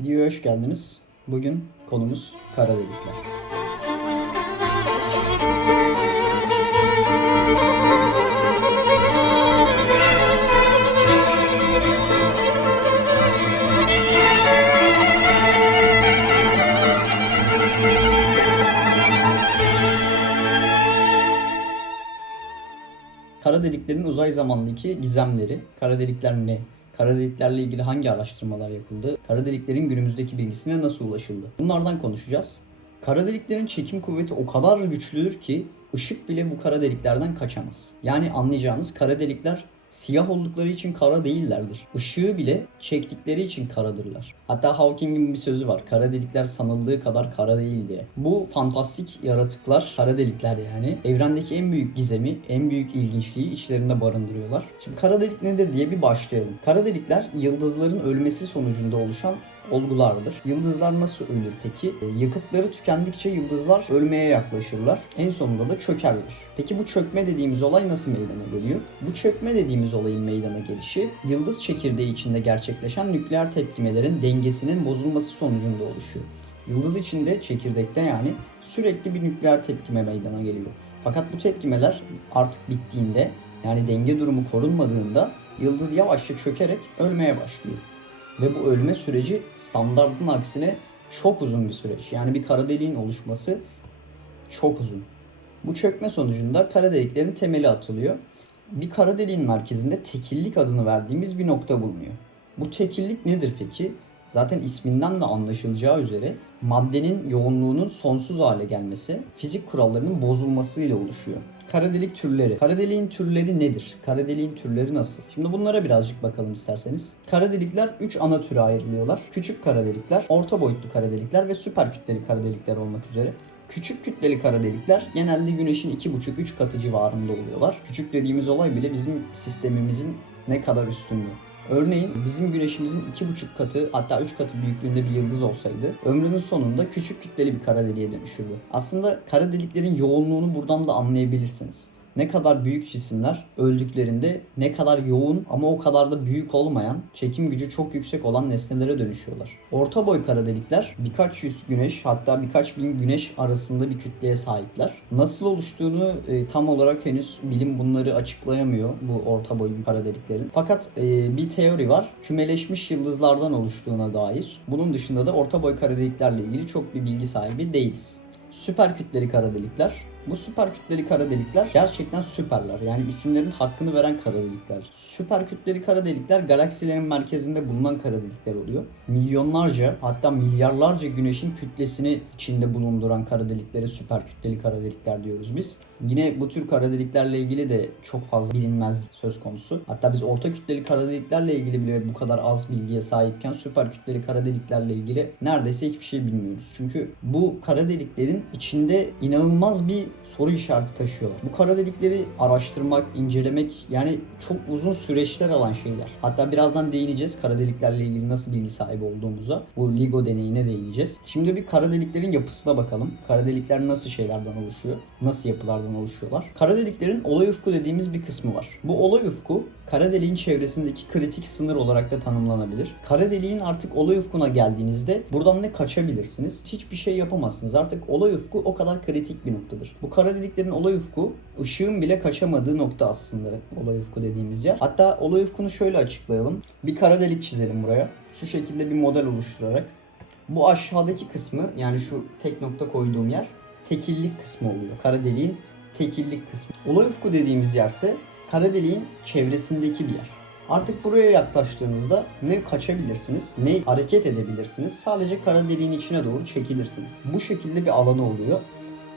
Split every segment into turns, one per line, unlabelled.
Videoya hoş geldiniz. Bugün konumuz kara delikler. Kara deliklerin uzay zamandaki gizemleri, kara delikler ne? Kara deliklerle ilgili hangi araştırmalar yapıldı? Kara deliklerin günümüzdeki bilgisine nasıl ulaşıldı? Bunlardan konuşacağız. Kara deliklerin çekim kuvveti o kadar güçlüdür ki ışık bile bu kara deliklerden kaçamaz. Yani anlayacağınız kara delikler siyah oldukları için kara değillerdir. Işığı bile çektikleri için karadırlar. Hatta Hawking'in bir sözü var. Kara delikler sanıldığı kadar kara değil diye. Bu fantastik yaratıklar, kara delikler yani, evrendeki en büyük gizemi, en büyük ilginçliği içlerinde barındırıyorlar. Şimdi kara delik nedir diye bir başlayalım. Kara delikler yıldızların ölmesi sonucunda oluşan olgulardır. Yıldızlar nasıl ölür peki? E, Yakıtları tükendikçe yıldızlar ölmeye yaklaşırlar. En sonunda da çökerler. Peki bu çökme dediğimiz olay nasıl meydana geliyor? Bu çökme dediğimiz olayın meydana gelişi yıldız çekirdeği içinde gerçekleşen nükleer tepkimelerin dengesinin bozulması sonucunda oluşuyor. Yıldız içinde çekirdekte yani sürekli bir nükleer tepkime meydana geliyor. Fakat bu tepkimeler artık bittiğinde yani denge durumu korunmadığında yıldız yavaşça çökerek ölmeye başlıyor. Ve bu ölme süreci standartın aksine çok uzun bir süreç. Yani bir kara deliğin oluşması çok uzun. Bu çökme sonucunda kara deliklerin temeli atılıyor. Bir kara deliğin merkezinde tekillik adını verdiğimiz bir nokta bulunuyor. Bu tekillik nedir peki? Zaten isminden de anlaşılacağı üzere maddenin yoğunluğunun sonsuz hale gelmesi, fizik kurallarının bozulmasıyla oluşuyor. Kara delik türleri. Kara deliğin türleri nedir? Kara deliğin türleri nasıl? Şimdi bunlara birazcık bakalım isterseniz. Kara delikler 3 ana türe ayrılıyorlar. Küçük kara delikler, orta boyutlu kara delikler ve süper kütleli kara delikler olmak üzere. Küçük kütleli kara delikler genelde güneşin 2,5-3 katı civarında oluyorlar. Küçük dediğimiz olay bile bizim sistemimizin ne kadar üstünlüğü. Örneğin bizim güneşimizin 2,5 katı hatta 3 katı büyüklüğünde bir yıldız olsaydı ömrünün sonunda küçük kütleli bir kara deliğe dönüşürdü. Aslında kara deliklerin yoğunluğunu buradan da anlayabilirsiniz. Ne kadar büyük cisimler öldüklerinde ne kadar yoğun ama o kadar da büyük olmayan, çekim gücü çok yüksek olan nesnelere dönüşüyorlar. Orta boy kara delikler birkaç yüz güneş hatta birkaç bin güneş arasında bir kütleye sahipler. Nasıl oluştuğunu e, tam olarak henüz bilim bunları açıklayamıyor bu orta boy kara deliklerin. Fakat e, bir teori var. Kümeleşmiş yıldızlardan oluştuğuna dair. Bunun dışında da orta boy kara deliklerle ilgili çok bir bilgi sahibi değiliz. Süper kütleli kara delikler. Bu süper kütleli kara delikler gerçekten süperler. Yani isimlerin hakkını veren kara delikler. Süper kütleli kara delikler galaksilerin merkezinde bulunan kara delikler oluyor. Milyonlarca hatta milyarlarca güneşin kütlesini içinde bulunduran kara deliklere süper kütleli kara delikler diyoruz biz. Yine bu tür kara deliklerle ilgili de çok fazla bilinmezlik söz konusu. Hatta biz orta kütleli kara deliklerle ilgili bile bu kadar az bilgiye sahipken süper kütleli kara deliklerle ilgili neredeyse hiçbir şey bilmiyoruz. Çünkü bu kara deliklerin içinde inanılmaz bir soru işareti taşıyorlar. Bu kara delikleri araştırmak, incelemek yani çok uzun süreçler alan şeyler. Hatta birazdan değineceğiz kara deliklerle ilgili nasıl bilgi sahibi olduğumuza. Bu LIGO deneyine değineceğiz. Şimdi bir kara deliklerin yapısına bakalım. Kara delikler nasıl şeylerden oluşuyor? Nasıl yapılardan oluşuyorlar? Kara deliklerin olay ufku dediğimiz bir kısmı var. Bu olay ufku kara deliğin çevresindeki kritik sınır olarak da tanımlanabilir. Kara deliğin artık olay ufkuna geldiğinizde buradan ne kaçabilirsiniz? Hiçbir şey yapamazsınız. Artık olay ufku o kadar kritik bir noktadır. Bu kara deliklerin olay ufku ışığın bile kaçamadığı nokta aslında olay ufku dediğimiz yer. Hatta olay ufkunu şöyle açıklayalım. Bir kara delik çizelim buraya. Şu şekilde bir model oluşturarak. Bu aşağıdaki kısmı yani şu tek nokta koyduğum yer tekillik kısmı oluyor. Kara deliğin tekillik kısmı. Olay ufku dediğimiz yerse kara deliğin çevresindeki bir yer. Artık buraya yaklaştığınızda ne kaçabilirsiniz ne hareket edebilirsiniz. Sadece kara deliğin içine doğru çekilirsiniz. Bu şekilde bir alanı oluyor.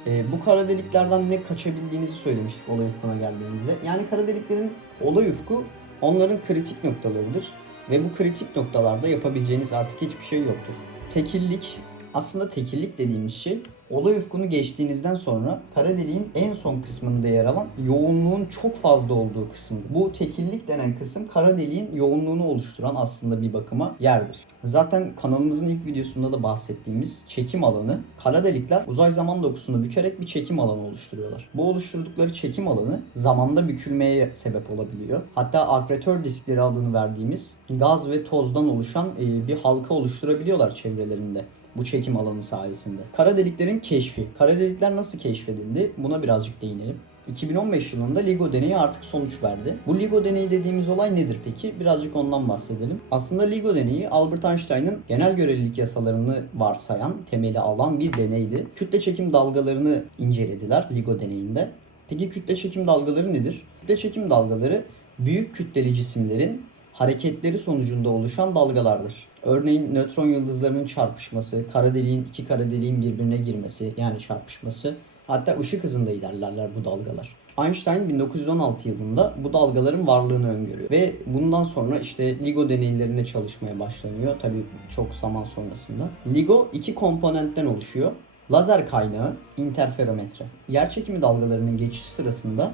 Ee, bu kara deliklerden ne kaçabildiğinizi söylemiştik olay ufkuna geldiğimizde. Yani kara deliklerin olay ufku onların kritik noktalarıdır. Ve bu kritik noktalarda yapabileceğiniz artık hiçbir şey yoktur. Tekillik, aslında tekillik dediğimiz şey Olay ufkunu geçtiğinizden sonra kara deliğin en son kısmında yer alan yoğunluğun çok fazla olduğu kısım. Bu tekillik denen kısım kara deliğin yoğunluğunu oluşturan aslında bir bakıma yerdir. Zaten kanalımızın ilk videosunda da bahsettiğimiz çekim alanı kara delikler uzay zaman dokusunu bükerek bir çekim alanı oluşturuyorlar. Bu oluşturdukları çekim alanı zamanda bükülmeye sebep olabiliyor. Hatta akretör diskleri adını verdiğimiz gaz ve tozdan oluşan e, bir halka oluşturabiliyorlar çevrelerinde bu çekim alanı sayesinde. Kara deliklerin keşfi. Kara delikler nasıl keşfedildi? Buna birazcık değinelim. 2015 yılında LIGO deneyi artık sonuç verdi. Bu LIGO deneyi dediğimiz olay nedir peki? Birazcık ondan bahsedelim. Aslında LIGO deneyi Albert Einstein'ın genel görelilik yasalarını varsayan, temeli alan bir deneydi. Kütle çekim dalgalarını incelediler LIGO deneyinde. Peki kütle çekim dalgaları nedir? Kütle çekim dalgaları büyük kütleli cisimlerin hareketleri sonucunda oluşan dalgalardır. Örneğin nötron yıldızlarının çarpışması, kara deliğin iki kara deliğin birbirine girmesi yani çarpışması, hatta ışık hızında ilerlerler bu dalgalar. Einstein 1916 yılında bu dalgaların varlığını öngörüyor ve bundan sonra işte LIGO deneylerine çalışmaya başlanıyor tabii çok zaman sonrasında. LIGO iki komponentten oluşuyor. Lazer kaynağı, interferometre. Yerçekimi dalgalarının geçiş sırasında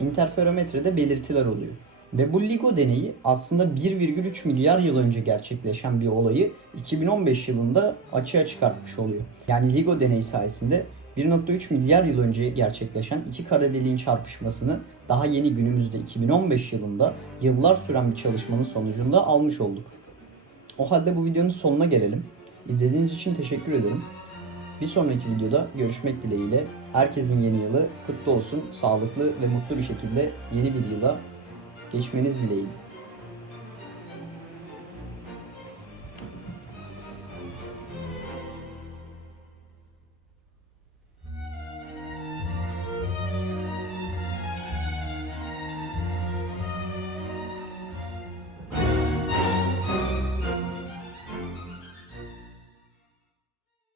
interferometrede belirtiler oluyor. Ve bu LIGO deneyi aslında 1,3 milyar yıl önce gerçekleşen bir olayı 2015 yılında açığa çıkartmış oluyor. Yani LIGO deneyi sayesinde 1.3 milyar yıl önce gerçekleşen iki kara deliğin çarpışmasını daha yeni günümüzde 2015 yılında yıllar süren bir çalışmanın sonucunda almış olduk. O halde bu videonun sonuna gelelim. İzlediğiniz için teşekkür ederim. Bir sonraki videoda görüşmek dileğiyle herkesin yeni yılı kutlu olsun, sağlıklı ve mutlu bir şekilde yeni bir yıla geçmeniz dileğiyle.